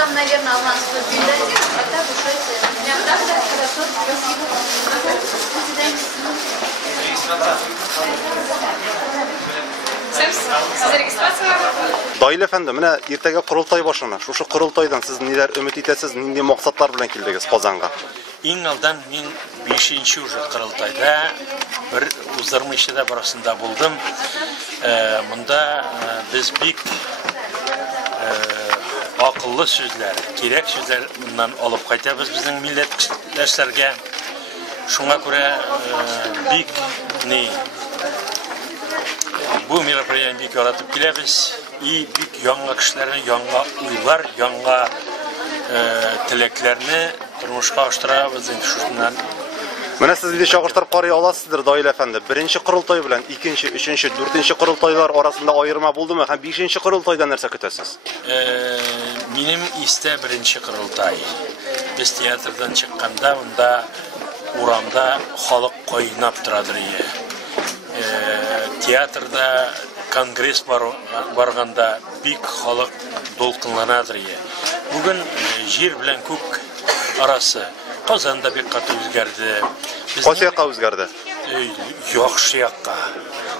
там, наверное, аванс дадим, а так уж это... Прям так, да, хорошо, спасибо. Dayıl efendi, mine ertege kurultay başına. Şu kurultaydan siz neler ümit etesiz, nindi maksatlar bilen kildiniz Kazan'a? Ең алдан мен 5-ші уже құрылтайда бір ұзырмы ішеді барасында болдым. Мұнда біз бик ақыллы сөздер, керек сөздер мұндан алып қайтабыз біздің милләттәшләргә. Шуңа күрә бик bu мероприятие бик яратып киләбез. И бик яңа кешеләрне, яңа уйлар, яңа теләкләрне turmuşqa aştırabız şundan. Менә siz bir çağırtırıp qarıya alasızdır Dayıl efendi. Birinci kurultay bilen ikinci, üçüncü, dördüncü kurultaylar arasında ayırma buldu mu? Hem beşinci kurultaydan нәрсә көтәсез? Минем истә birinci kurultay. Biz teatrdan çıkkanda bunda uramda халык кайнап торадыр ие. Театрда конгресс барганда бик халык долкынланадыр ие. Бүген җир белән күк arası Kazan'da bir katı üzgerdi. Kaç yakka üzgerdi? Yaxşı yakka.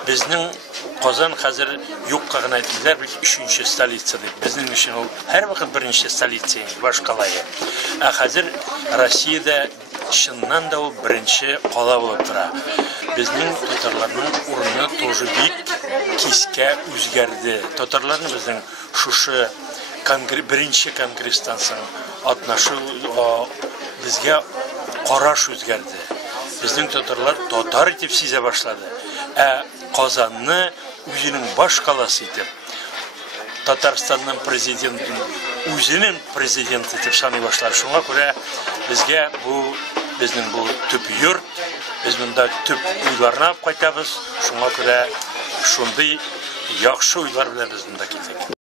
Bizning Kazan hazır yokka gına ettiler, bir 3-nче stolitsa deyip. Bizning için o her vakit 1-nче stolitsa başkalayı. Hazır Rossiyada şundan da o 1-nче qala болып тұра. Bizning Tatarlarning urunu тоже bik kiske üzgerdi. Tatarlarni bizning şuşu 1-nче kongressdan soң atnaşı bizge qaraş özgerdi. Bizning Tatarlar Tatar etip size başladı. Kazan'ı özünün baş kalası etip Tatarstan'ın prezidentin özünün prezidenti etip sanay başladı. Şuna göre bizge bizning bu tüp yurt, biz bunda tüp uylarına qaytabız. Şuna göre şunday yaxşı uylar bilen biz bunda keldik.